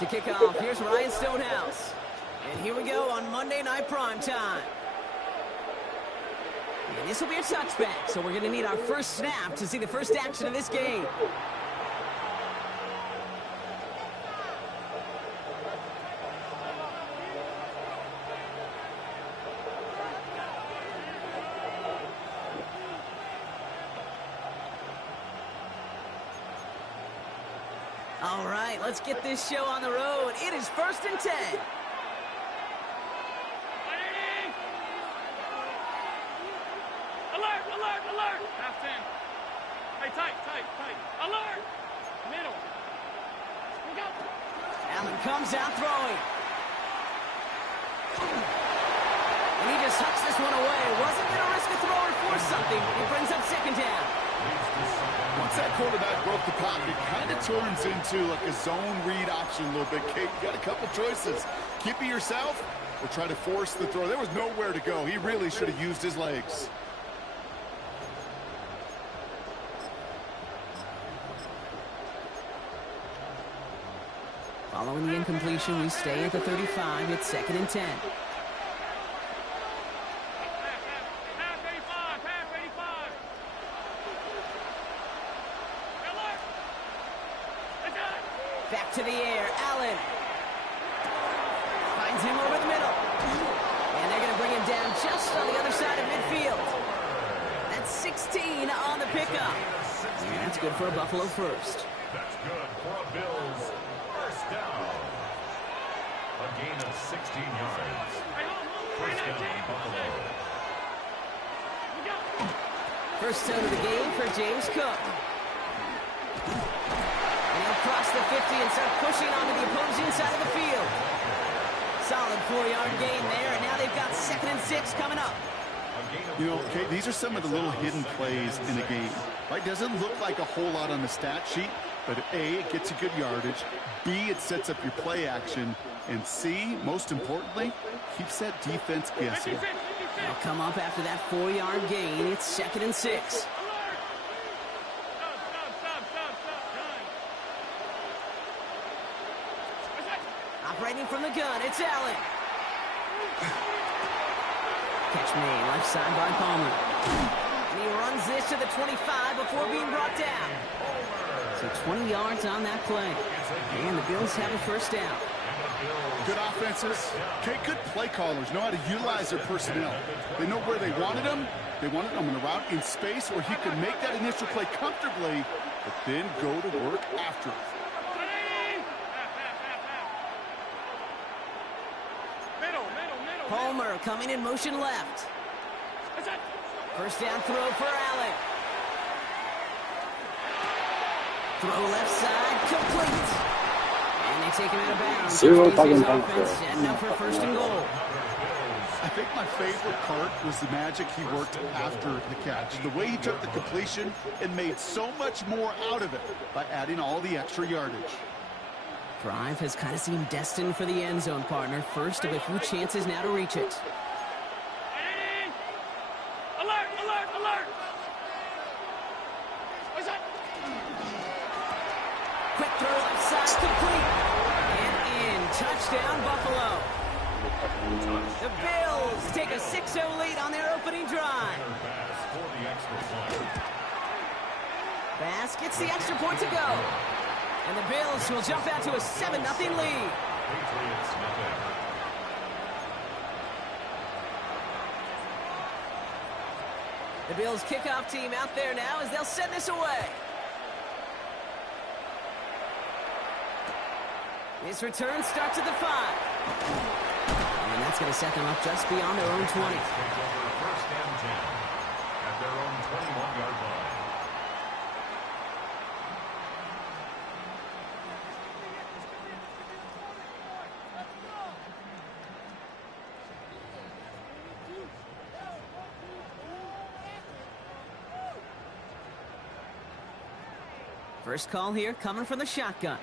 To kick off, here's Ryan Stonehouse. And here we go on Monday Night Primetime. And this will be a touchback, so we're going to need our first snap to see the first action of this game. All right, let's get this show on the road. It is 1st and 10. Alert, alert, alert. Half 10. Hey, tight. Alert. Middle. We go. Allen comes out throwing. And he just hucks this one away. Wasn't going to risk a throw or force something. He brings up 2nd down. Once that quarterback broke the pocket, it kind of turns into like a zone read option a little bit. Kate, you got a couple choices. Keep it yourself or try to force the throw. There was nowhere to go. He really should have used his legs. Following the incompletion, we stay at the 35. It's 2nd and 10. Back to the air, Allen. Finds him over the middle. And they're going to bring him down just on the other side of midfield. That's 16 on the pickup. And that's good for a Buffalo first. That's good for a Bills first down. A gain of 16 yards. First down, Buffalo. First down of the game for James Cook. Across the 50 and start pushing onto the opposing side of the field. Solid 4-yard gain there, and now they've got 2nd and 6 coming up. You know, Kate, these are some of the little hidden plays in a game. Right? Doesn't look like a whole lot on the stat sheet, but A, it gets you good yardage. B, it sets up your play action. And C, most importantly, keeps that defense guessing. They'll come up after that 4-yard gain. It's 2nd and 6. Operating from the gun, it's Allen. Catch made, left side by Palmer. And he runs this to the 25 before being brought down. So 20 yards on that play. And the Bills have a first down. Good offenses. Okay, good play callers know how to utilize their personnel. They know where they wanted them. They wanted them in a route in space where he could make that initial play comfortably, but then go to work after it. Palmer coming in motion left. First down throw for Allen. Throw left side, complete. And they take him out of bounds. Zero fucking offense setting up for 1st and goal. I think my favorite part was the magic he worked after the catch. The way he took the completion and made so much more out of it by adding all the extra yardage. Drive has kind of seemed destined for the end zone, partner. First of a few chances now to reach it. Alert, alert, alert. Quick throw left side, complete. And in. Touchdown, Buffalo. The Bills take a 6-0 lead on their opening drive. Bass gets the extra point to go. And the Bills will jump out to a 7-0 lead. The Bills kickoff team out there now as they'll send this away. This return starts at the 5. And that's going to set them up just beyond their own 20. First and 10 at their own 21-yard line. First call here coming from the shotgun.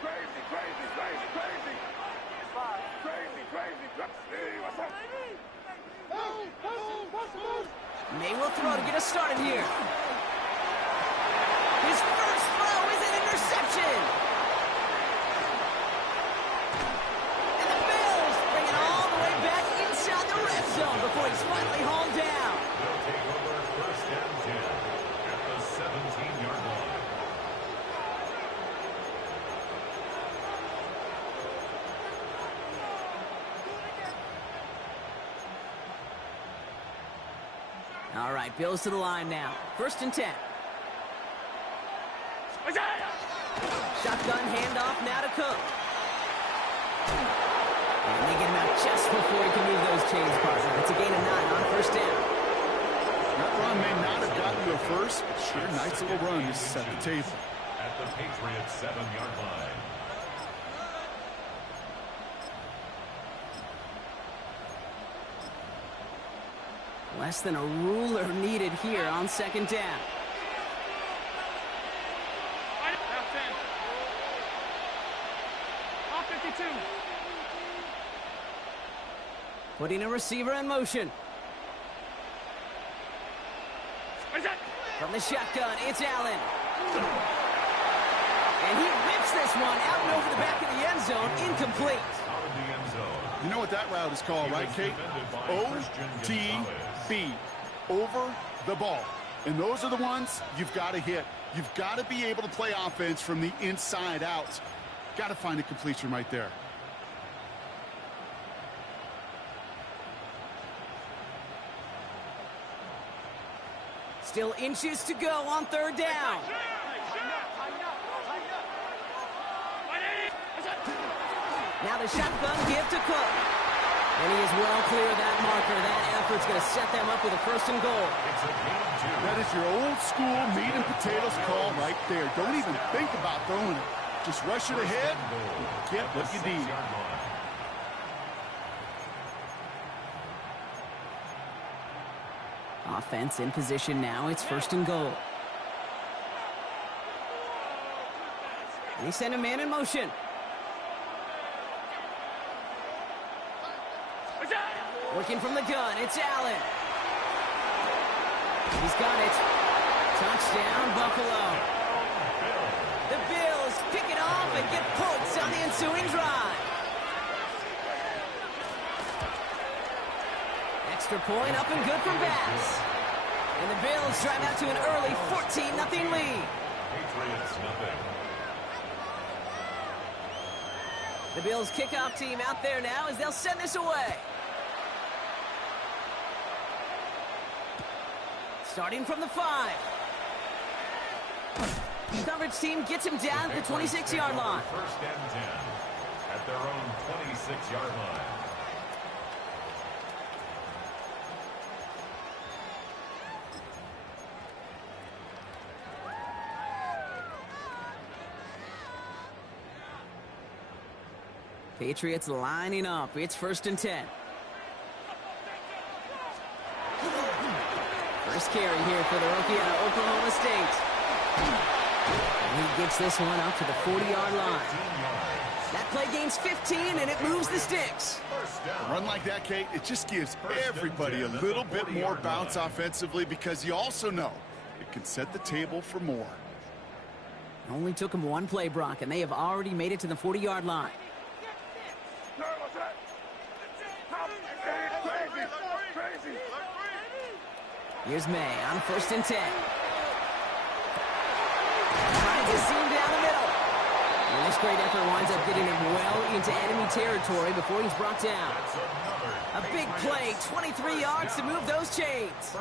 Crazy, crazy, crazy, crazy. Crazy, crazy, crazy. What's up? May will throw to get us started here. His first throw is an interception. Bills to the line now. 1st and 10. Shotgun handoff now to Cook. And they get him out just before he can move those chains, partner. It's a gain of 9 on 1st down. That run may not have gotten you a first, but sure, nice little run to set the table. At the Patriots' 7-yard line. Less than a ruler needed here on 2nd down. Putting a receiver in motion. From the shotgun, it's Allen. And he whips this one out and over the back of the end zone. Incomplete. You know what that route is called, right, Kate? OTB. Over the ball. And those are the ones you've got to hit. You've got to be able to play offense from the inside out. Got to find a completion right there. Still inches to go on 3rd down. Now the shotgun give to Cook. And he is well clear of that marker. That effort's going to set them up with a 1st and goal. That is your old school meat and potatoes call right there. Don't even think about throwing it. Just rush it ahead and get what you need. Offense in position now. It's 1st and goal. And they send a man in motion. Working from the gun, it's Allen. He's got it. Touchdown, Buffalo. The Bills pick it off and get points on the ensuing drive. Extra point up and good for Bass. And the Bills drive out to an early 14-0 lead. Patriots nothing. The Bills kickoff team out there now as they'll send this away. Starting from the 5. The coverage team gets him down at the 26-yard line. 1st and 10 at their own 26-yard line. Patriots lining up. It's 1st and 10. First carry here for the rookie out of Oklahoma State. And he gets this one up to the 40-yard line. That play gains 15, and it moves the sticks. A run like that, Kate, it just gives everybody a little bit more bounce offensively because you also know it can set the table for more. It only took them one play, Brock, and they have already made it to the 40-yard line. Here's May on 1st and 10. Trying to seam down the middle. And this great effort winds up getting him well into enemy territory before he's brought down. A big play, 23 yards to move those chains.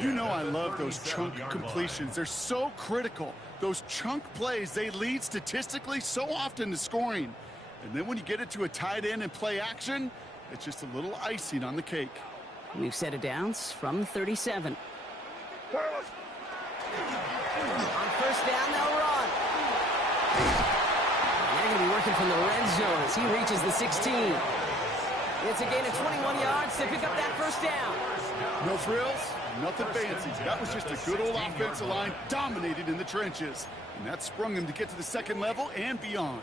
You know I love those chunk completions. They're so critical. Those chunk plays, they lead statistically so often to scoring. And then when you get it to a tight end and play action, it's just a little icing on the cake. We've set it downs from 37. On 1st down, they'll run. And they're going to be working from the red zone as he reaches the 16. It's a gain of 21 yards to pick up that 1st down. No frills, nothing fancy. That was just a good old offensive line dominated in the trenches. And that sprung him to get to the 2nd level and beyond.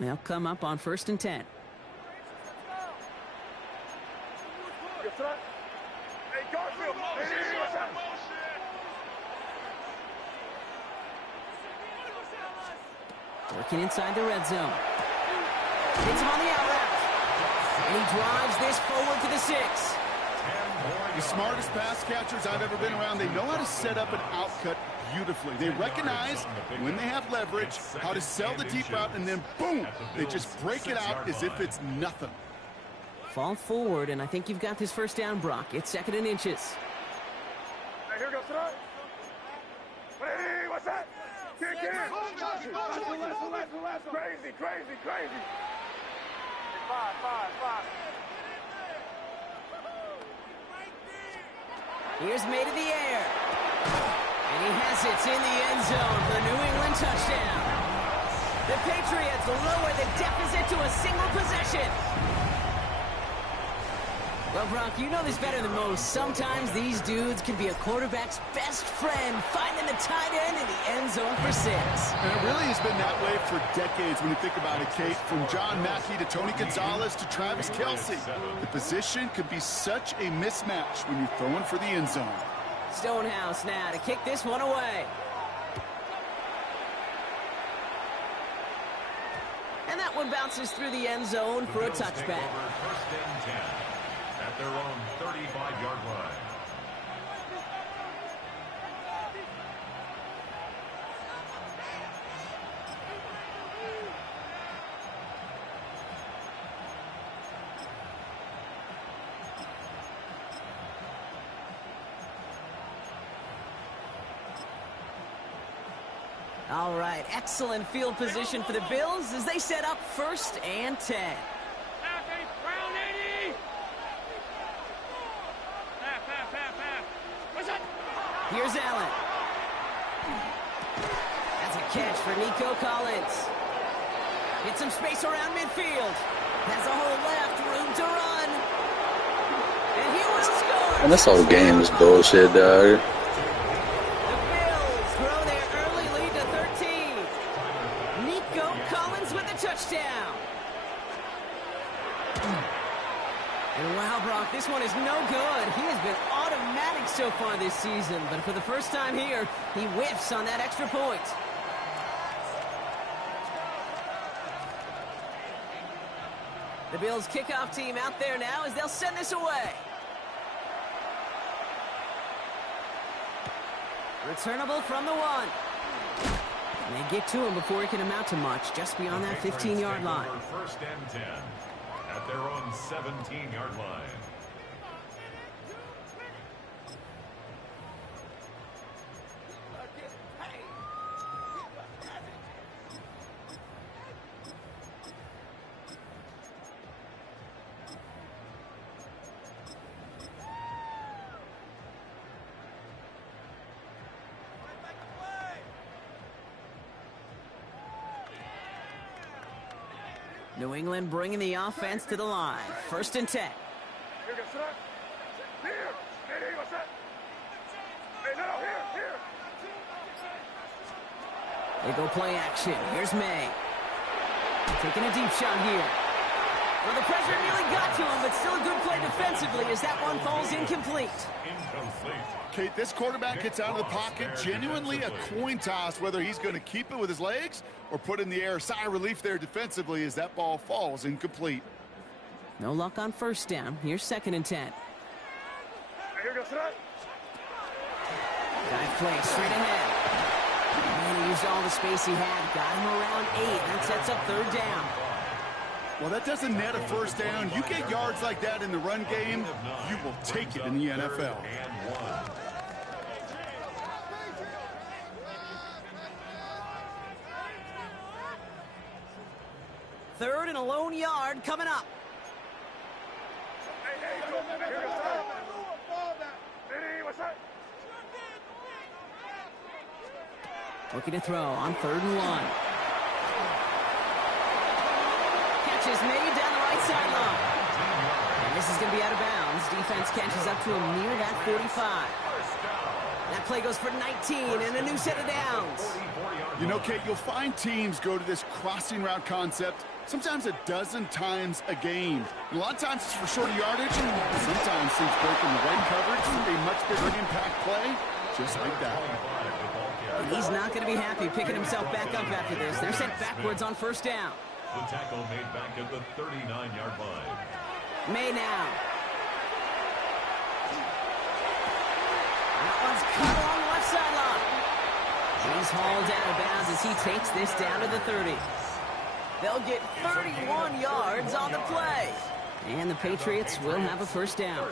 They'll come up on 1st and 10. Working inside the red zone. Hits him on the out route. And he drives this forward to the 6. The smartest pass catchers I've ever been around, they know how to set up an outcut beautifully. They recognize when they have leverage, how to sell the deep route, and then boom, they just break it out as if it's nothing. Fall forward, and I think you've got this first down, Brock. It's 2nd and inches. Hey, here goes tonight. Hey, what's that? Kick in. Crazy. Five. Here's May to the air. And he has it in the end zone for the New England touchdown. The Patriots lower the deficit to a single possession. Well, Brock, you know this better than most. Sometimes these dudes can be a quarterback's best friend, finding the tight end in the end zone for 6. And it really has been that way for decades when you think about it, Kate. From John Mackey to Tony Gonzalez to Travis Kelce. The position could be such a mismatch when you're throwing for the end zone. Stonehouse now to kick this one away. And that one bounces through the end zone for a touchback. First and 10 at their own 35-yard line. All right, excellent field position for the Bills as they set up 1st and 10. Round 80. Pass. What's up? Here's Allen. That's a catch for Nico Collins. Get some space around midfield. Has a hole left, room to run. And he will score. And this whole game is bullshit, dog. Touchdown. And wow, Brock, this one is no good. He has been automatic so far this season, but for the first time here, he whiffs on that extra point. The Bills kickoff team out there now as they'll send this away. Returnable from the 1. And they get to him before he can amount to much, just beyond that 15-yard line. First and 10 at their own 17-yard line. New England bringing the offense to the line. 1st and 10. They go play action. Here's May. Taking a deep shot here. Well, the pressure nearly got to him, but still a good play defensively as that one falls incomplete. Kate, this quarterback gets out of the pocket, genuinely a coin toss, whether he's going to keep it with his legs or put in the air. Sigh of relief there defensively as that ball falls incomplete. No luck on 1st down. Here's 2nd and 10. Dive play straight ahead. And he used all the space he had. Got him around 8. That sets up 3rd down. Well, that doesn't net a 1st down. You get yards like that in the run game, you will take it in the NFL. Third and a lone yard coming up. Looking to throw on 3rd and 1. Catch is made down the right sideline. And this is going to be out of bounds. Defense catches up to him near that 45. That play goes for 19 and a new set of downs. You know, Kate, you'll find teams go to this crossing route concept sometimes a dozen times a game. A lot of times it's for short yardage. Sometimes things break in the right coverage. A much bigger impact play, just like that. He's not going to be happy picking himself back up after this. They're sent backwards on 1st down. The tackle made back at the 39-yard line. May now. That one's cut along the left sideline. He's hauled out of bounds as he takes this down to the 30. They'll get 31 yards on the play. And the Patriots will have a first down.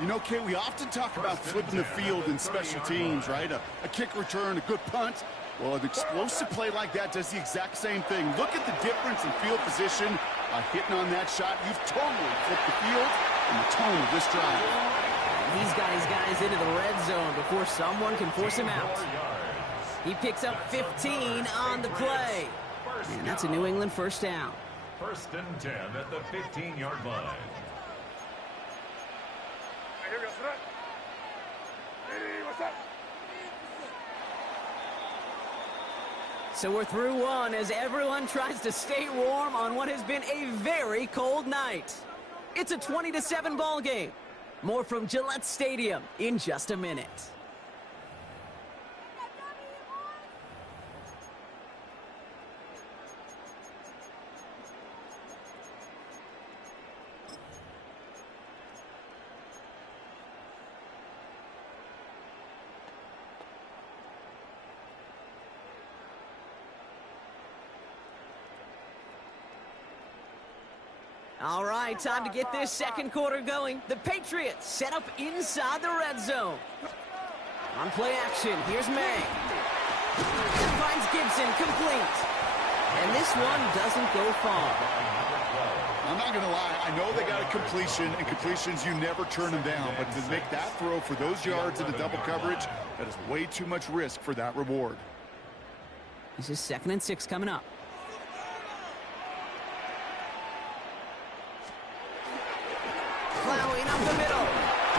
You know, Kate, we often talk about flipping the field in special teams, right? A kick return, a good punt. Well, an explosive play like that does the exact same thing. Look at the difference in field position by hitting on that shot. You've totally flipped the field and the tone of this drive. He's got his guys into the red zone before someone can force him out. He picks up 15 on the play. And that's a New England first down. First and 10 at the 15-yard line. So we're through one as everyone tries to stay warm on what has been a very cold night. It's a 20-7 ball game. More from Gillette Stadium in just a minute. All right, time to get this second quarter going. The Patriots set up inside the red zone. On play action, here's May. Finds Gibson, complete. And this one doesn't go far. I'm not going to lie, I know they got a completion, and completions, you never turn them down. But to make that throw for those yards in the double coverage, that is way too much risk for that reward. This is 2nd and 6 coming up. Plowing up the middle.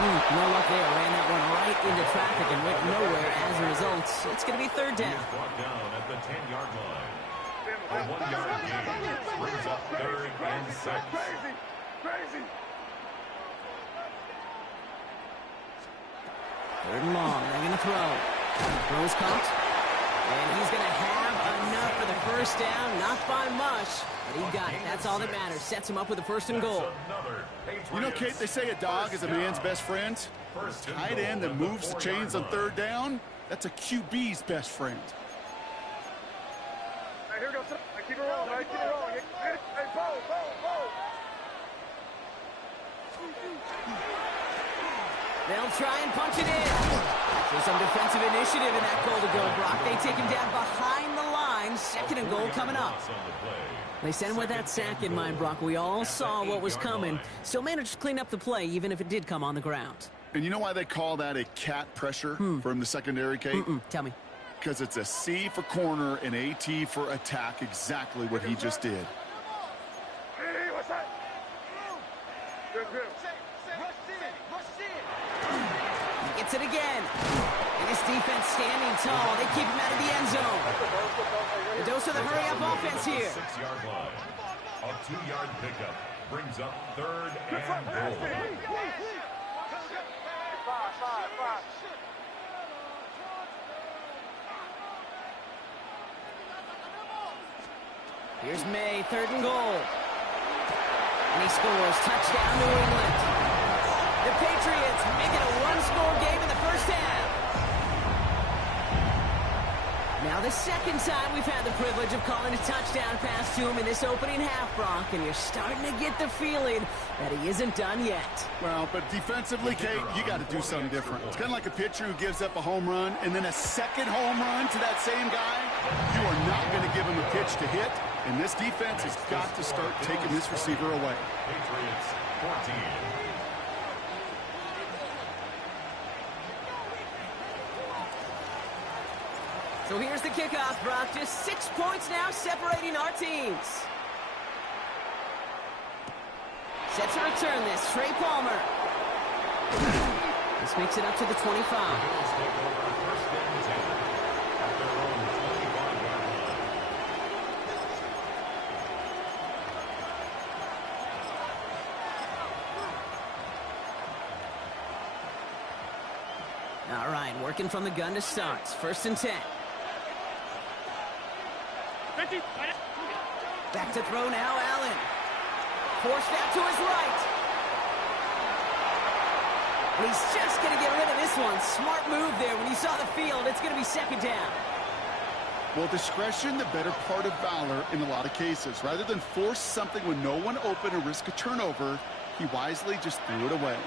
No luck there. Ran that one right into traffic and went nowhere as a result. It's going to be third down. Brought down at the 10-yard line. A 1-yard gain brings up 3rd and 6. Third and long. They're going to throw. Throws caught. And he's going to have enough for the first down. Not by much, but he got it. That's all that matters. Sets him up with a 1st and goal. You know, Kate, they say a dog is a man's best friend. A tight end that moves the chains on 3rd down, that's a QB's best friend. Hey, here we go. Keep it rolling, right? Keep it rolling. Hey, Bo. They'll try and punch it in. So some defensive initiative in that goal to go, Brock. They take him down behind the line. 2nd and goal coming up. They sent him with that sack in mind, Brock. We all saw what was coming. Still managed to clean up the play, even if it did come on the ground. And you know why they call that a cat pressure from the secondary, Kate? Tell me. Because it's a C for corner and a T for attack, exactly what he just did. Hey, what's that? Good. He gets it again. And this defense standing tall. They keep him out of the end zone. The dose of the hurry-up offense here. 6-yard line. A 2-yard pickup brings up 3rd and goal. Five. Here's May, 3rd and goal. And he scores. Touchdown, New England. The Patriots make it a one-score game in the first half. Now the second time we've had the privilege of calling a touchdown pass to him in this opening half, Brock, and you're starting to get the feeling that he isn't done yet. Well, but defensively, Kate, you got to do something different. It's kind of like a pitcher who gives up a home run and then a second home run to that same guy. You are not going to give him a pitch to hit, and this defense has got to start taking this receiver away. Patriots 14. So here's the kickoff, Brock. Just 6 points now separating our teams. Set to return this, Trey Palmer. This makes it up to the 25. All right, working from the gun to start. 1st and 10. Back to throw now, Allen. Forced out to his right. And he's just going to get rid of this one. Smart move there when he saw the field. It's going to be second down. Well, discretion, the better part of valor in a lot of cases. Rather than force something with no one open or risk a turnover, he wisely just threw it away.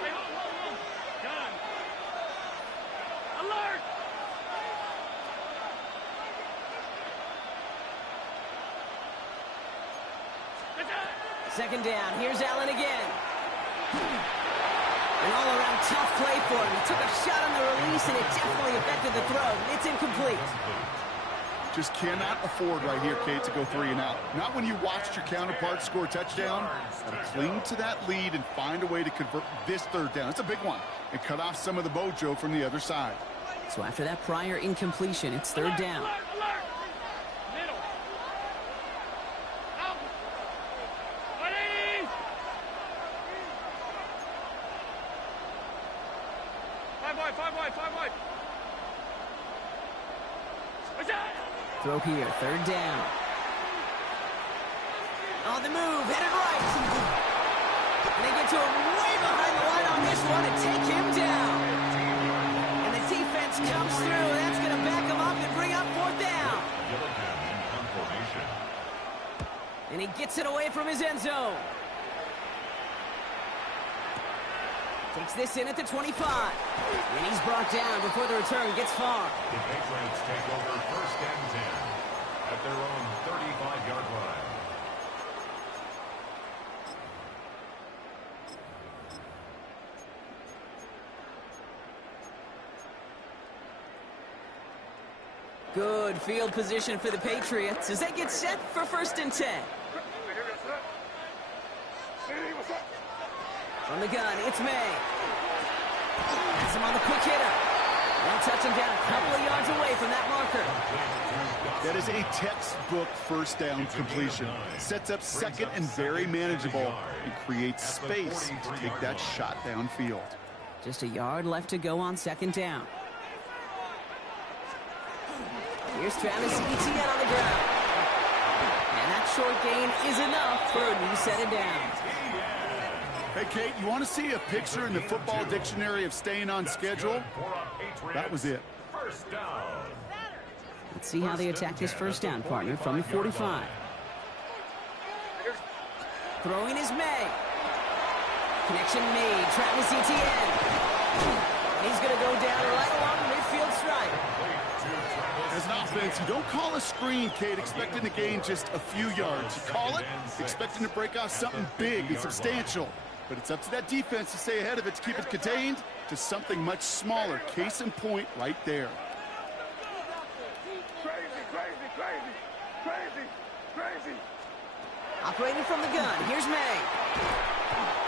Hey, hold. Gun. Alert! Second down. Here's Allen again. An all-around tough play for him. He took a shot on the release, and it definitely affected the throw. It's incomplete. Just cannot afford right here, Kate, to go 3 and out. Not when you watched your counterpart score a touchdown. Got to cling to that lead and find a way to convert this third down. It's a big one. And cut off some of the mojo from the other side. So after that prior incompletion, it's third down. Alert! Middle. Out. 180! 5 wide. What's that? Throw here, third down. On the move, headed right. And they get to him way behind the line on this one and take him down. And the defense comes through. That's going to back him up and bring up fourth down. And he gets it away from his end zone. Takes this in at the 25. And he's brought down before the return gets far. The Patriots take over first and 10 at their own 35-yard line. Good field position for the Patriots as they get set for first and 10. From the gun, it's May. Has him on the quick hitter. They'll touch him down a couple of yards away from that marker. That is a textbook first down completion. Sets up second and very manageable and creates space to take that shot downfield. Just a yard left to go on second down. Here's Travis Etienne on the ground. And that short gain is enough for a new set of downs. Hey, Kate, you want to see a picture in the football dictionary of staying on schedule? That was it. First down. Let's see how they attack this first down, partner, from the 45. Throwing is May. Connection made. Travis Etienne. He's going to go down right along the midfield stripe. As an offense, you don't call a screen, Kate, expecting to gain just a few yards. You call it expecting to break off something big and substantial. But it's up to that defense to stay ahead of it, to keep it contained to something much smaller. Case in point right there. Crazy. Operating from the gun, here's May.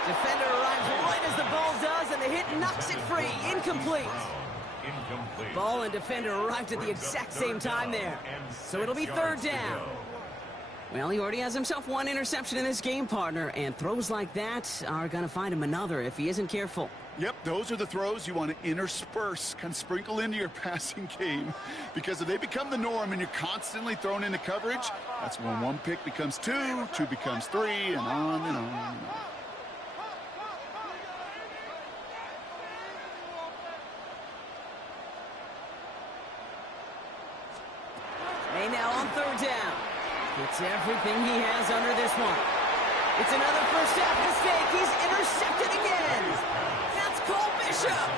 Defender arrives right as the ball does, and the hit knocks it free. Incomplete. Ball and defender arrived at the exact same time there. So it'll be third down. Well, he already has himself one interception in this game, partner, and throws like that are going to find him another if he isn't careful. Yep, those are the throws you want to intersperse, kind of sprinkle into your passing game. Because if they become the norm and you're constantly thrown into coverage, that's when one pick becomes two, two becomes three, and on and on and on. May now on third down. Gets everything he has under this one. It's another first half mistake. He's intercepted again. That's Cole Bishop.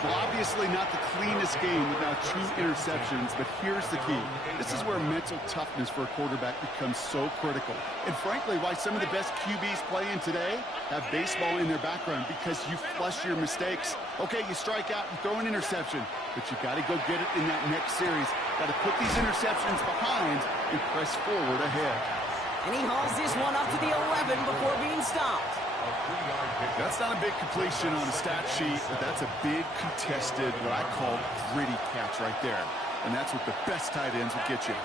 Well, obviously not the cleanest game without 2 interceptions, but here's the key. This is where mental toughness for a quarterback becomes so critical. And frankly, why some of the best QBs playing today have baseball in their background, because you flush your mistakes. Okay, you strike out, you throw an interception, but you got to go get it in that next series. Got to put these interceptions behind and press forward ahead. And he hauls this one up to the 11 before being stopped. That's not a big completion on a stat sheet, but that's a big contested, what I call gritty catch right there. And that's what the best tight ends will get you.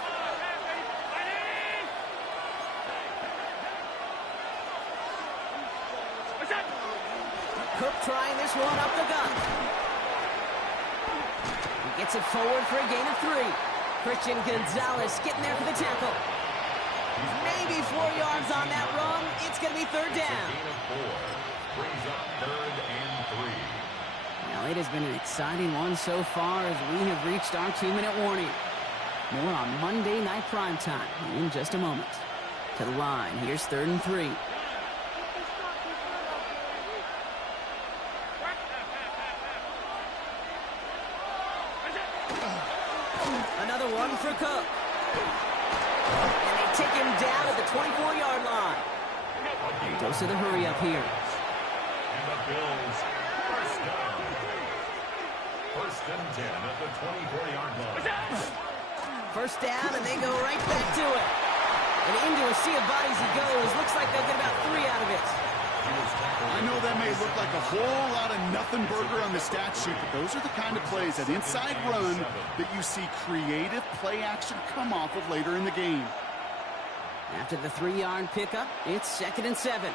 Cook trying this one up the gun. He gets it forward for a gain of 3. Christian Gonzalez getting there for the tackle. Maybe 4 yards on that run. It's going to be third down. Gain of 4. Brings up 3rd and 3. Now, it has been an exciting one so far as we have reached our 2-minute warning. More on Monday Night Primetime in just a moment. To the line, here's 3rd and 3. Another one for Cook. And they take him down at the 24-yard line. Dose of the hurry up here. And the Bills, first down. 1st and 10 at the 24-yard line. First down, and they go right back to it. And into a sea of bodies he goes. Looks like they'll get about 3 out of it. I know that may look like a whole lot of nothing burger on the stat sheet, but those are the kind of plays, that inside run, that you see creative play action come off of later in the game. After the 3-yard pickup, it's 2nd and 7.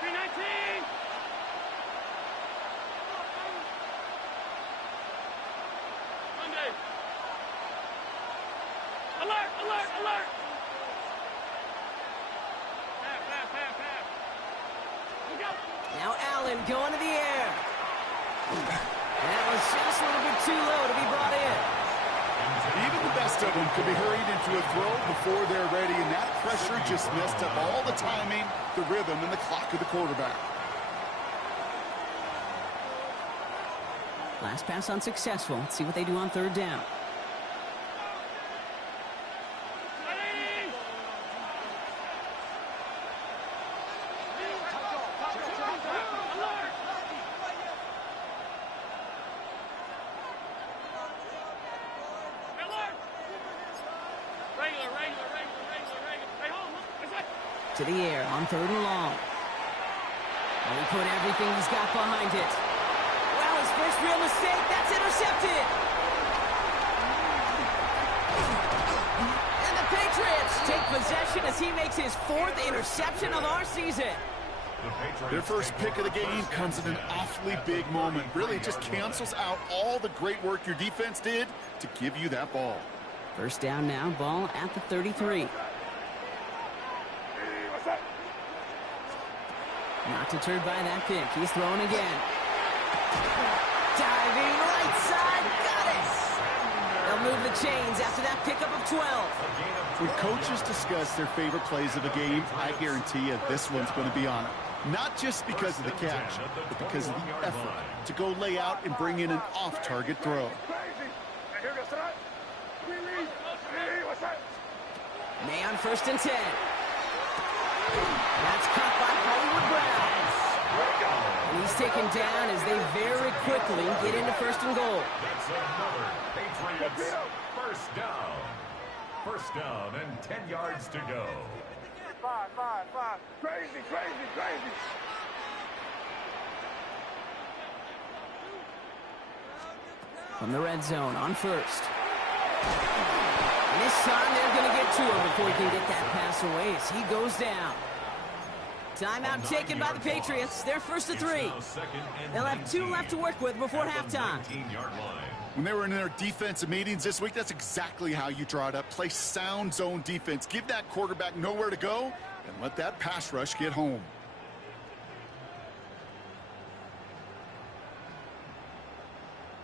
319. Monday. Alert, alert, alert. Pass. Look out. Now Allen going to the air. That was just a little bit too low to be brought in. Even the best of them could be hurried into a throw before they're ready, and that pressure just messed up all the timing, the rhythm, and the clock of the quarterback. Last pass unsuccessful. Let's see what they do on 3rd down. Ready. Alert. Alert. Regular. Hey, home. To the air on 3rd and long. Well, he put everything he's got behind it. Well, his first real mistake. That's intercepted. And the Patriots take possession as he makes his 4th interception of our season. Their first pick of the game comes at an awfully big moment. Really, it just cancels out all the great work your defense did to give you that ball. First down now, ball at the 33. Not deterred by that pick. He's throwing again. Diving right side. Got it. They'll move the chains after that pickup of 12. When coaches discuss their favorite plays of the game, I guarantee you this one's going to be on it. Not just because of the catch, but because of the effort to go lay out and bring in an off-target throw. May on 1st and 10. That's caught by Hollywood Brown. And he's taken down as they very quickly get into 1st and goal. That's another Patriots first down. First down and 10 yards to go. 5. Crazy. From the red zone on 1st. And this time they're going to get to him before he can get that pass away as he goes down. Timeout taken by the Patriots. They're 1st and 3. They'll have 2 left to work with before halftime. When they were in their defensive meetings this week, that's exactly how you draw it up. Play sound zone defense. Give that quarterback nowhere to go and let that pass rush get home.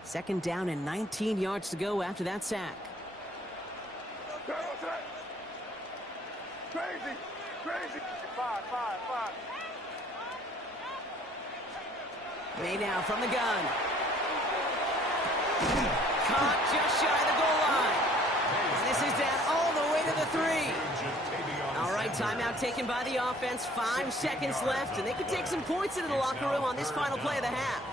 Second down and 19 yards to go after that sack. Crazy. 5. May now from the gun. Caught just shy of the goal line. And this is down all the way to the 3. All right, timeout taken by the offense. 5 seconds left, and they could take some points into the locker room on this final play of the half.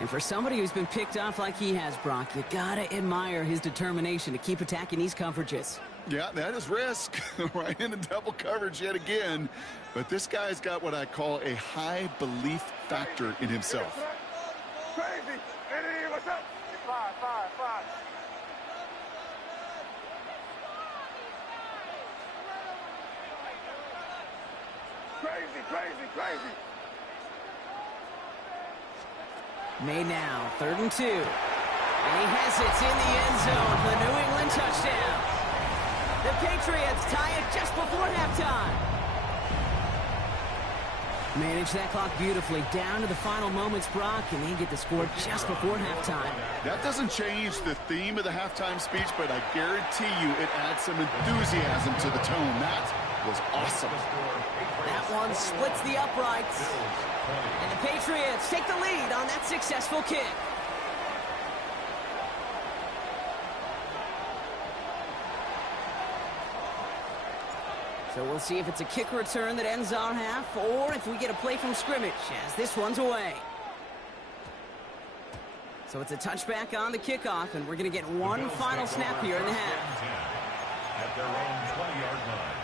And for somebody who's been picked off like he has, Brock, you gotta admire his determination to keep attacking these coverages. Yeah, that is risk. Right into double coverage yet again. But this guy's got what I call a high belief factor in himself. Crazy. Hey, what's up? 5. Crazy. May now, 3rd and 2. And he has it in the end zone for the New England touchdown. The Patriots tie it just before halftime. Manage that clock beautifully down to the final moments, Brock, and they get the score just before halftime. That doesn't change the theme of the halftime speech, but I guarantee you it adds some enthusiasm to the tone. That was awesome. That one splits the uprights. And the Patriots take the lead on that successful kick. So we'll see if it's a kick return that ends our half, or if we get a play from scrimmage, as this one's away. So it's a touchback on the kickoff, and we're going to get one final snap here in the half. At their own 20-yard line.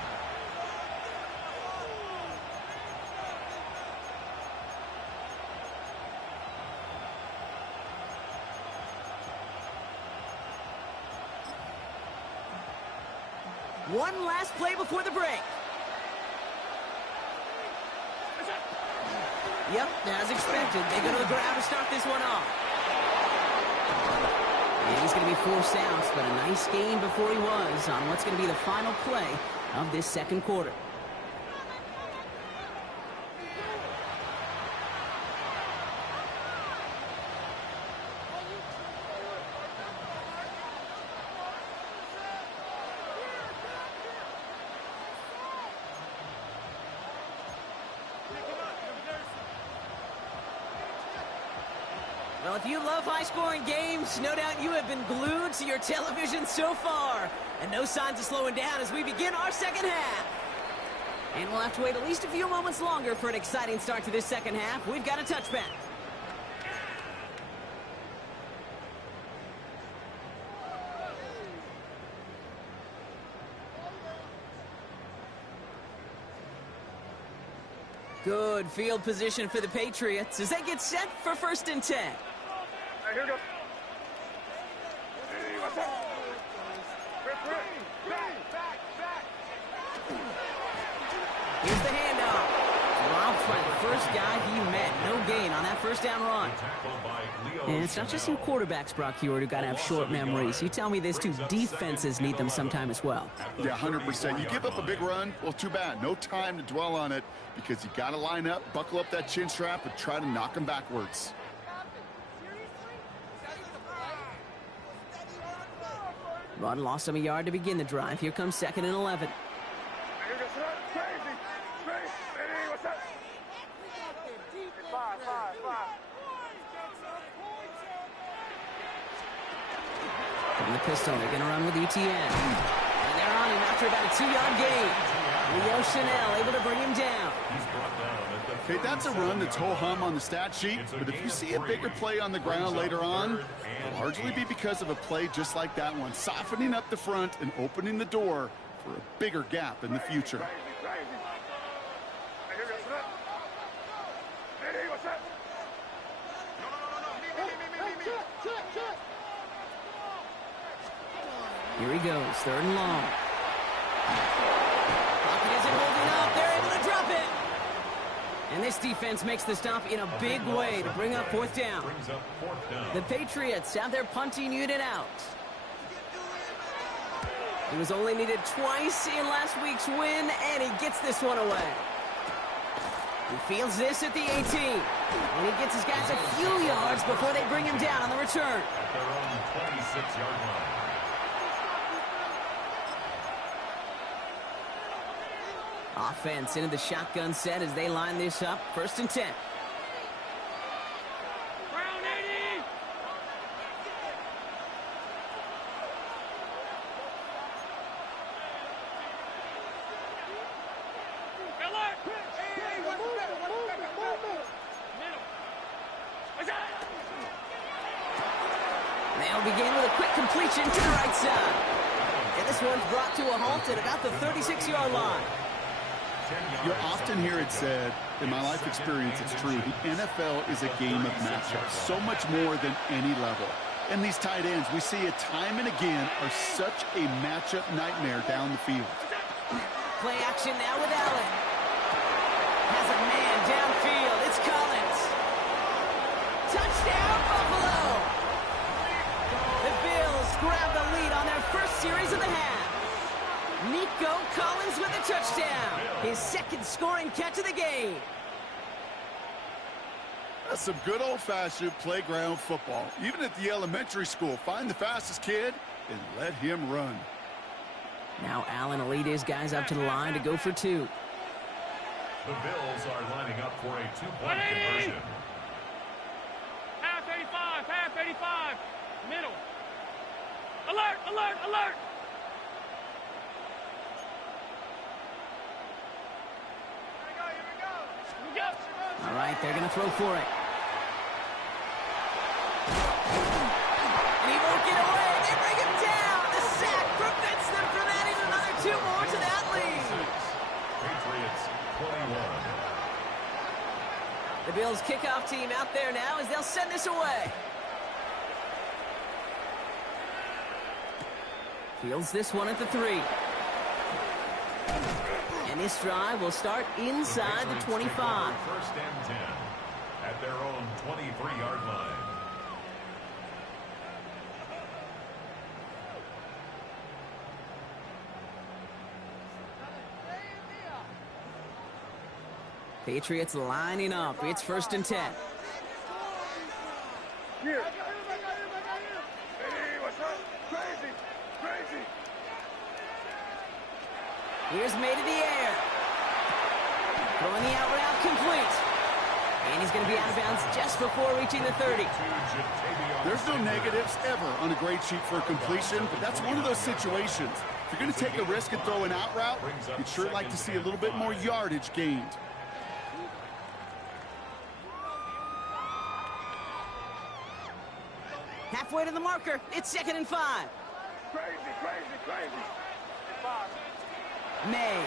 One last play before the break. Yep, as expected, they go to the ground to start this one off. And he's going to be forced out, but a nice gain before he was on what's going to be the final play of this second quarter. Well, if you love high-scoring games, no doubt you have been glued to your television so far. And no signs of slowing down as we begin our second half. And we'll have to wait at least a few moments longer for an exciting start to this second half. We've got a touchback. Good field position for the Patriots as they get set for 1st and 10. Hey, here we go. Hey, what's up? Back. Here's the handoff. Robbed by the first guy he met. No gain on that first down run. And it's not just you quarterbacks, Brock Hewitt, who got to have short memories. You tell me this too, defenses need them sometime as well. Yeah, 100%. You give up a big run, well, too bad. No time to dwell on it because you got to line up, buckle up that chin strap, and try to knock them backwards. Run lost him a yard to begin the drive. Here comes 2nd and 11. Hey, here we go. Crazy. Hey, what's up? Five. From the pistol, they're going to run with ETN. And they're on him after about a 2-yard gain. Leo Chanel able to bring him down. Okay, that's a run that's ho-hum on the stat sheet, but if you see a bigger play on the ground later on, it'll largely be because of a play just like that one, softening up the front and opening the door for a bigger gap in the future. Crazy. Hey, here we go. Hey, what's up? No. Here he goes, 3rd and long. Pocket isn't holding up. They're able to drop it. And this defense makes the stop in a big way to bring up 4th down. The Patriots have their punting unit out. He was only needed twice in last week's win, and he gets this one away. He fields this at the 18. And he gets his guys a few yards before they bring him down on the return. At their own 26-yard line. Offense into the shotgun set as they line this up. 1st and 10. Brown 80! Miller! Middle. They'll begin with a quick completion to the right side. And this one's brought to a halt at about the 36-yard line. You'll often hear it said, in my life experience, it's true, the NFL is a game of matchups, so much more than any level. And these tight ends, we see it time and again, are such a matchup nightmare down the field. Play action now with Allen. Has a man downfield. It's Collins. Touchdown, Buffalo! The Bills grab the lead on their first series of the half. Nico Collins with a touchdown. His second scoring catch of the game. That's some good old-fashioned playground football. Even at the elementary school, find the fastest kid and let him run. Now Allen will lead his guys up to the line to go for two. The Bills are lining up for a two-point conversion. Half 85, half 85. Middle. Alert, alert, alert. Here we go. All right, they're going to throw for it. And he won't get away. They bring him down. The sack prevents them from adding another two more to that lead. Patriots 21. The Bills kickoff team out there now as they'll send this away. Fields this one at the 3. And this drive will start inside the 25. First and 10 at their own 23-yard line. Patriots lining up. It's first and 10. Here. Hey, what's up? Crazy. Crazy. Here's made in the air. Throwing the out route complete. And he's going to be out of bounds just before reaching the 30. There's no negatives ever on a grade sheet for a completion, but that's one of those situations. If you're going to take a risk and throw an out route, you'd sure like to see a little bit more yardage gained. Halfway to the marker. It's 2nd and 5. Crazy, crazy, crazy. May.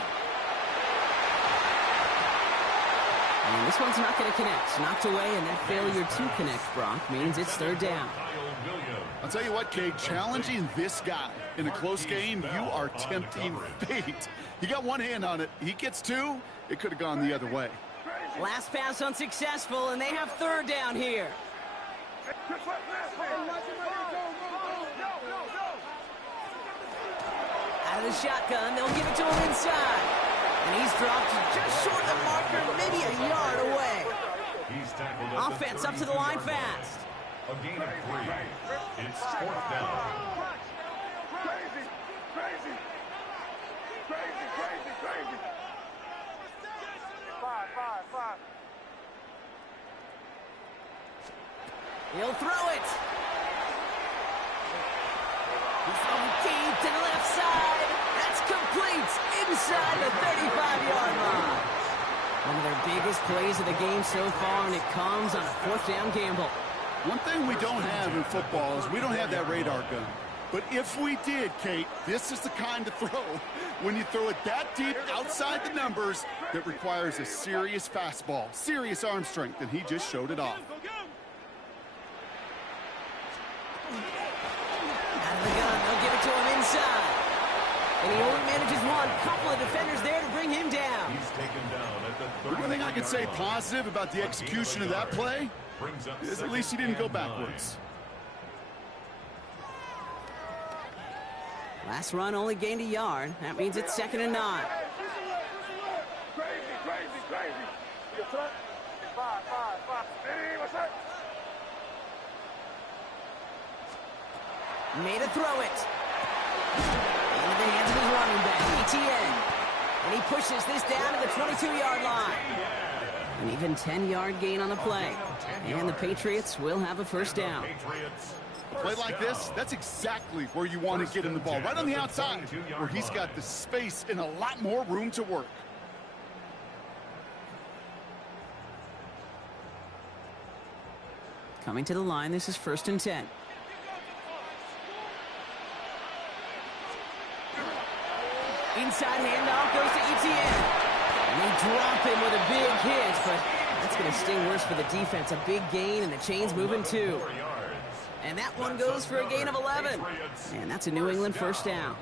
And this one's not going to connect. Knocked away, and that failure to connect, Brock, means it's 3rd down. I'll tell you what, Kate, challenging this guy in a close game, you are tempting fate. You got one hand on it. He gets 2. It could have gone the other way. Last pass unsuccessful, and they have 3rd down here. Out of the shotgun, they'll give it to him inside. And he's dropped just short of the marker, maybe a yard away. He's tackled at Offense up to the line fast. A gain of 3. It's 4th down. Crazy, crazy. Crazy, crazy, crazy. 5, 5, 5. He'll throw it. He's throwing deep to the left side. That's complete inside the 35-yard line. One of their biggest plays of the game so far, and it comes on a 4th down gamble. One thing we don't have in football is we don't have that radar gun. But if we did, Kate, this is the kind of throw when you throw it that deep outside the numbers that requires a serious fastball, serious arm strength, and he just showed it off. Out of the gun, they'll give it to him inside. And he only manages one. Couple of defenders there to bring him down. He's taken down at the 30. The one thing I could say positive about the execution of that play is at least he didn't go backwards. Last run only gained a yard. That means it's 2nd and 9. Crazy, crazy, crazy. You front? 5, 5, 5. Hey, what's up? Made a throw it. Into the hands of his running back, ETN. And he pushes this down to the 22-yard line. An even 10-yard gain on the play. And the Patriots will have a 1st down. A play like this, that's exactly where you want to get him the ball. Right on the outside, where he's got the space and a lot more room to work. Coming to the line, this is 1st and 10. Inside handoff goes to ETN. And they drop him with a big hit, but that's going to sting worse for the defense. A big gain, and the chain's moving too. And that one goes for a gain of 11. And that's a New England 1st down.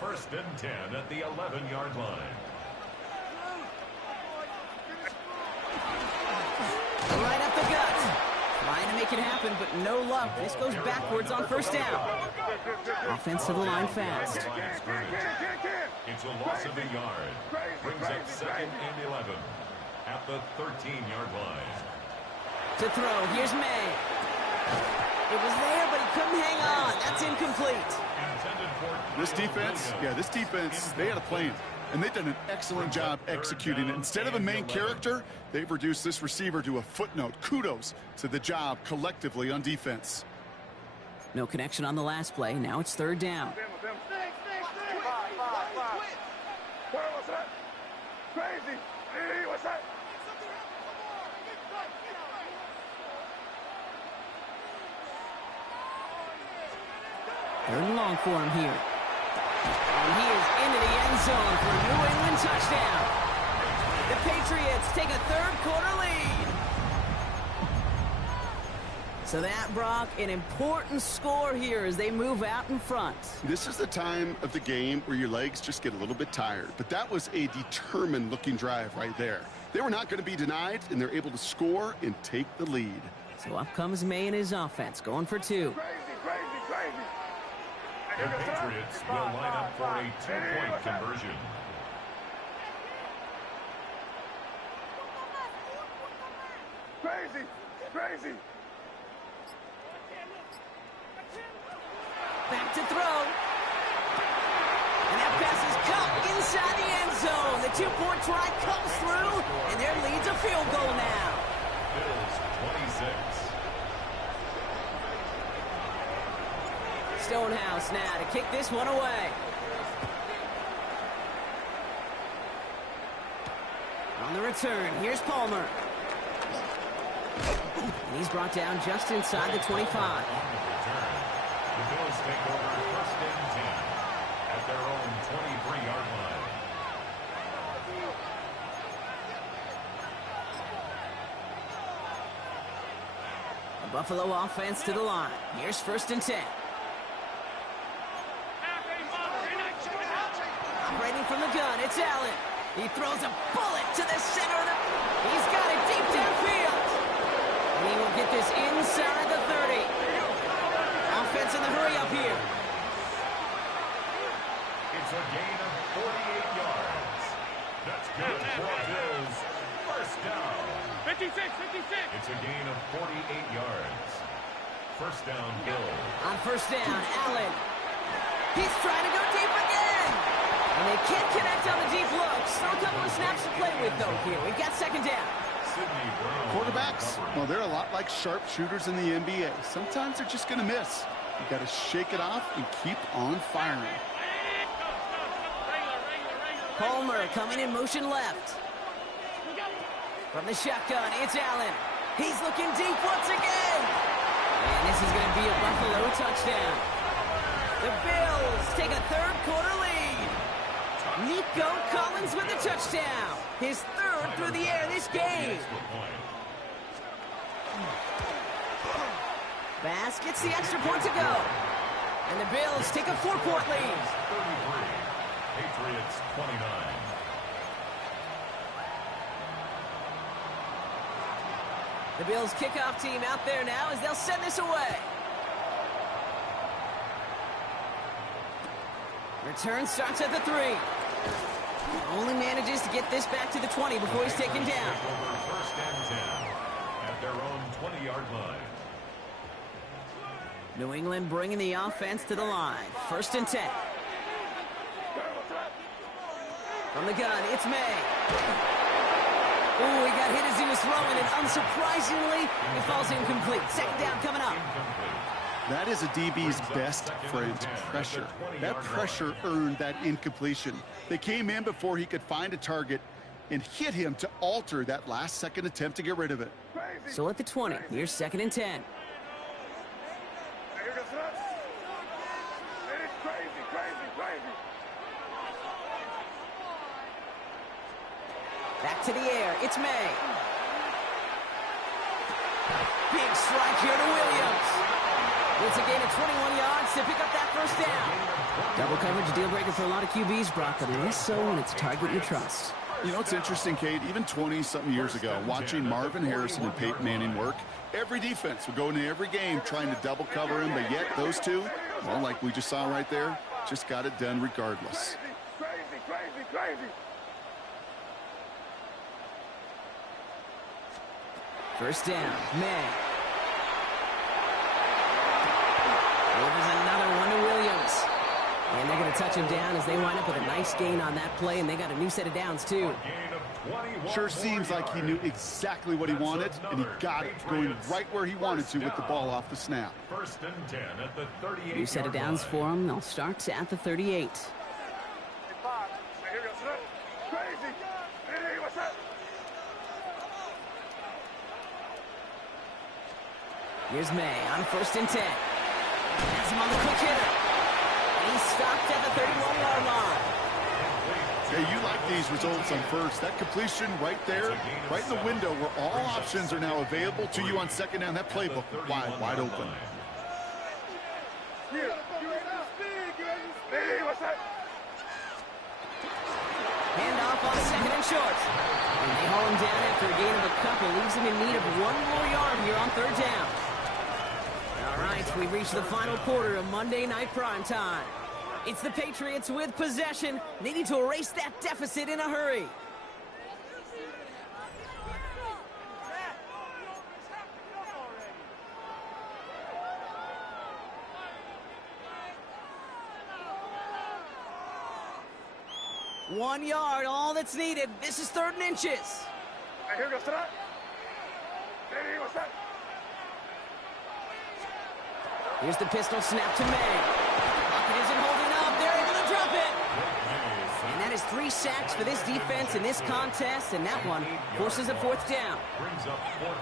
1st and 10 at the 11-yard line. Right up the gut. Trying to make it happen, but no luck. This goes backwards on first down. Offense to the line fast. It's a loss of a yard. Brings up 2nd and 11 at the 13-yard line. To throw, here's May. It was there, but he couldn't hang on. That's incomplete. This defense, they had a plan. And they've done an excellent job executing it. Instead of a main character, they've reduced this receiver to a footnote. Kudos to the job collectively on defense. No connection on the last play. Now it's third down. What's that? Crazy. Hey, what's that? Third and long for him here. And he is into the end zone for a New England touchdown. The Patriots take a third-quarter lead. So that, Brock, an important score here as they move out in front. This is the time of the game where your legs just get a little bit tired. But that was a determined-looking drive right there. They were not going to be denied, and they're able to score and take the lead. So up comes May and his offense, going for two. Crazy. The Patriots will line up for a two-point conversion. Crazy. Back to throw. And that pass is caught inside the end zone. The two-point try comes through, and their lead's a field goal now. Bills 26. Stonehouse now to kick this one away. On the return, here's Palmer. And he's brought down just inside the 25. The Bills take over 1st and 10 at their own 23-yard line. The Buffalo offense to the line. Here's 1st and 10. Operating from the gun, it's Allen. He throws a bullet to the center of the... He's got it deep downfield. And he will get this inside the 30. Offense in the hurry up here. It's a gain of 48 yards. That's good for Bills. 1st down. 56. It's a gain of 48 yards. 1st down, Bills. On 1st down, Allen. He's trying to go deep again. And they can't connect on the deep look. Still a couple of snaps to play with, though, here. We've got 2nd down. Quarterbacks, well, they're a lot like sharpshooters in the NBA. Sometimes they're just going to miss. You got to shake it off and keep on firing. Palmer coming in motion left. From the shotgun, it's Allen. He's looking deep once again. And this is going to be a Buffalo touchdown. The Bills take a third-quarter lead. Nico Collins with a touchdown. His 3rd through the air this game. Bass gets the extra point to go. And the Bills take a 4-point lead. 33. Patriots 29. The Bills kickoff team out there now as they'll send this away. Return starts at the 3. Only manages to get this back to the 20 before he's taken down. Over 1st and 10 at their own 20-yard line. New England bringing the offense to the line. 1st and 10. From the gun, it's May. Ooh, he got hit as he was throwing, and unsurprisingly, it falls incomplete. 2nd down coming up. That is a DB's best friend, pressure. That pressure earned that incompletion. They came in before he could find a target and hit him to alter that last-second attempt to get rid of it. So at the 20, here's 2nd and 10. Back to the air, it's May. Big strike here to Williams. It's a gain of 21 yards to pick up that 1st down. Double coverage deal breaker for a lot of QBs, Brock, but less so when it's a target you trust. You know, it's interesting, Kate, even 20-something years ago, watching Marvin Harrison and Peyton Manning work, every defense would go into every game trying to double cover him, but yet those two, well, like we just saw right there, just got it done regardless. Crazy. First down, May. Delivers another one to Williams. And they're going to touch him down as they wind up with a nice gain on that play, and they got a new set of downs, too. Sure seems like he knew exactly what he wanted, and he got it, going right where he wanted to with the ball off the snap. First and 10 at the 38. New set of downs for him. They'll start at the 38. Here's May on first and 10. Has him on the quick hitter. And he's stopped at the 31-yard line. Hey, you like these results on first. That completion right there, right in the window where all options are now available to you on second down. That playbook wide open. Handoff on second and short. And they haul him down after a gain of a couple. Leaves him in need of one more yard here on third down. All right, we've reached the final quarter of Monday Night Primetime. It's the Patriots with possession, needing to erase that deficit in a hurry. One yard, all that's needed. This is third and inches. Here goes that. Here's the pistol snap to May. Pocket isn't holding up. They're able to drop it. And that is 3 sacks for this defense in this contest, and that one forces a fourth down.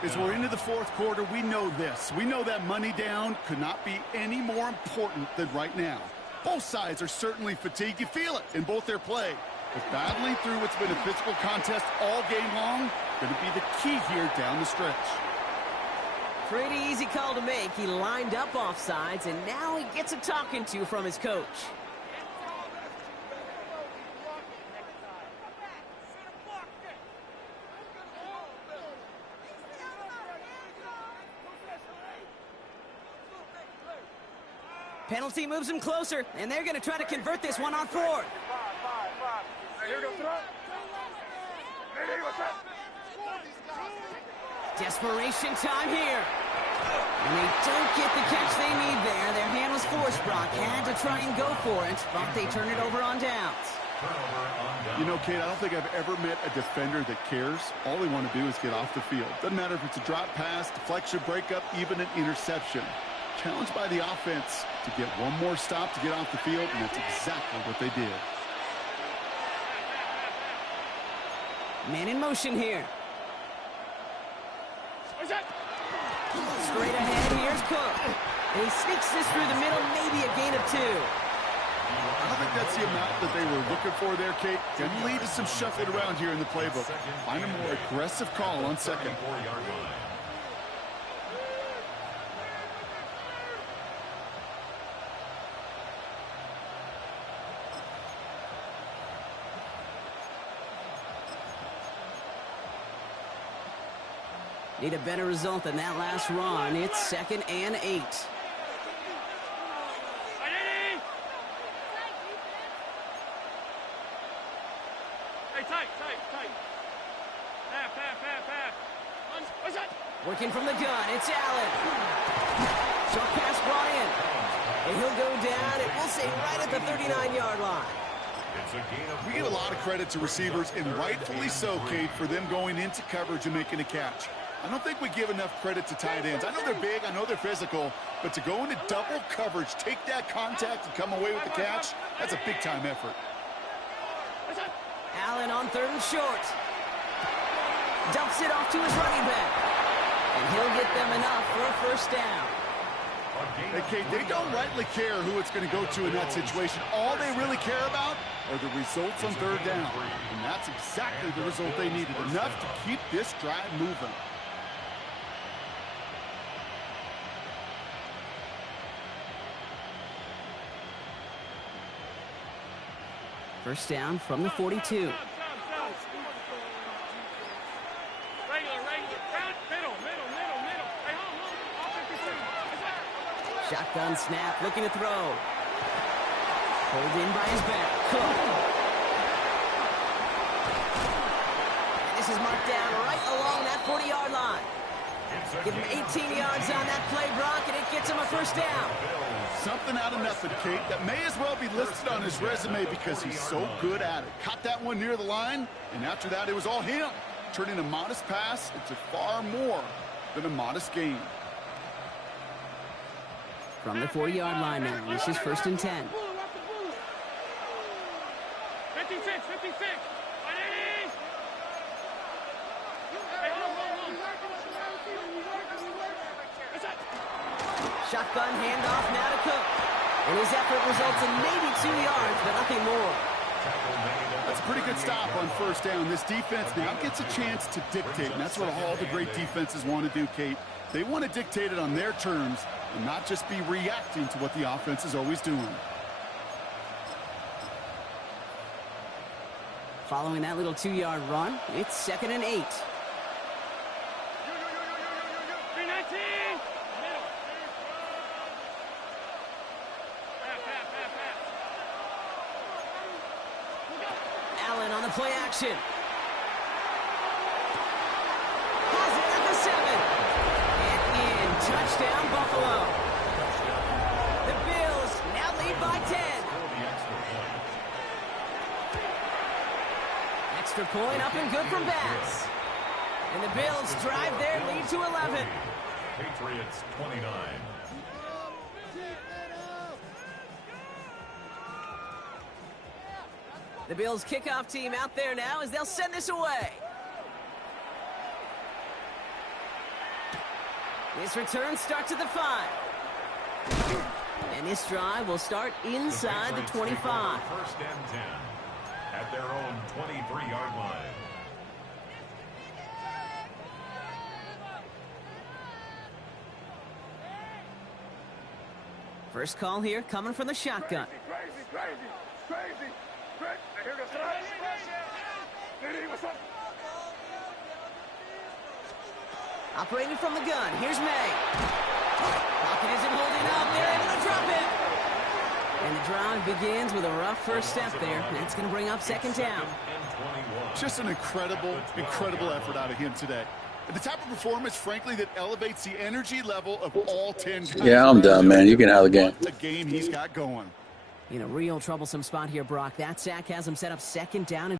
As we're into the fourth quarter, we know this. We know that money down could not be any more important than right now. Both sides are certainly fatigued. You feel it in both their play. But battling through what's been a physical contest all game long, going to be the key here down the stretch. Pretty easy call to make. He lined up offsides, and now he gets a talking to from his coach. Penalty moves him closer, and they're going to try to convert this one on fourth. Desperation time here. And they don't get the catch they need there. Their hand was forced. Brock had to try and go for it, but they turn it over on downs. You know, Kate, I don't think I've ever met a defender that cares. All they want to do is get off the field. Doesn't matter if it's a drop pass, deflection, breakup, even an interception. Challenged by the offense to get one more stop to get off the field, and that's exactly what they did. Man in motion here. Straight ahead, here's Cook. And he sneaks this through the middle, maybe a gain of 2. I don't think that's the amount that they were looking for there, Kate. Can lead to some shuffling around here in the playbook. Find a more aggressive call on second. Need a better result than that last run. It's 2nd and 8. Hey, tight. Half. What's that? Working from the gun, it's Allen. Short pass brought in. And he'll go down, and we'll say right at the 39-yard line. We get a lot of credit to receivers, and rightfully so, Kate, for them going into coverage and making a catch. I don't think we give enough credit to tight ends. I know they're big, I know they're physical, but to go into double coverage, take that contact and come away with the catch, that's a big-time effort. Allen on 3rd and short. Dumps it off to his running back. And he'll get them enough for a first down. Hey, Kate, they don't rightly care who it's going to go to in that situation. All they really care about are the results on 3rd down. And that's exactly the result they needed, enough to keep this drive moving. First down from the 42. Shotgun snap, looking to throw. Pulled in by his back. Cook. And this is marked down right along that 40-yard line. Give him 18 yards on that play, Brock, and it gets him a first down. Something out of nothing, Kate. That may as well be listed on his resume because he's so good at it. Caught that one near the line, and after that, it was all him. Turning a modest pass into far more than a modest gain. From the 40-yard line now, this is 1st and 10. 56, 56. Shotgun handoff now to Cook. And his effort results in maybe 2 yards, but nothing more. That's a pretty good stop on first down. This defense now gets a chance to dictate, and that's what all the great defenses want to do, Kate. They want to dictate it on their terms and not just be reacting to what the offense is always doing. Following that little 2-yard run, it's 2nd and 8. 319. Middle. Allen on the play action. Has it at the 7. And in. Touchdown, Buffalo. The Bills now lead by 10. Extra point up and good from Bass. And the Bills drive their lead to 11. Patriots 29. The Bills kickoff team out there now as they'll send this away. This return starts at the 5. And this drive will start inside the 25. 1st and 10 at their own 23-yard line. First call here coming from the shotgun. Crazy. Here goes what's up? Operating from the gun, here's May. Pocket isn't holding up, they're able to drop it. And the drive begins with a rough first step there. That's going to bring up 2nd down. Just an incredible effort out of him today. And the type of performance, frankly, that elevates the energy level of all 10 guys. Yeah, I'm done, man. You can have the game. What a game he's got going. In a real troublesome spot here, Brock. That sack has him set up 2nd down.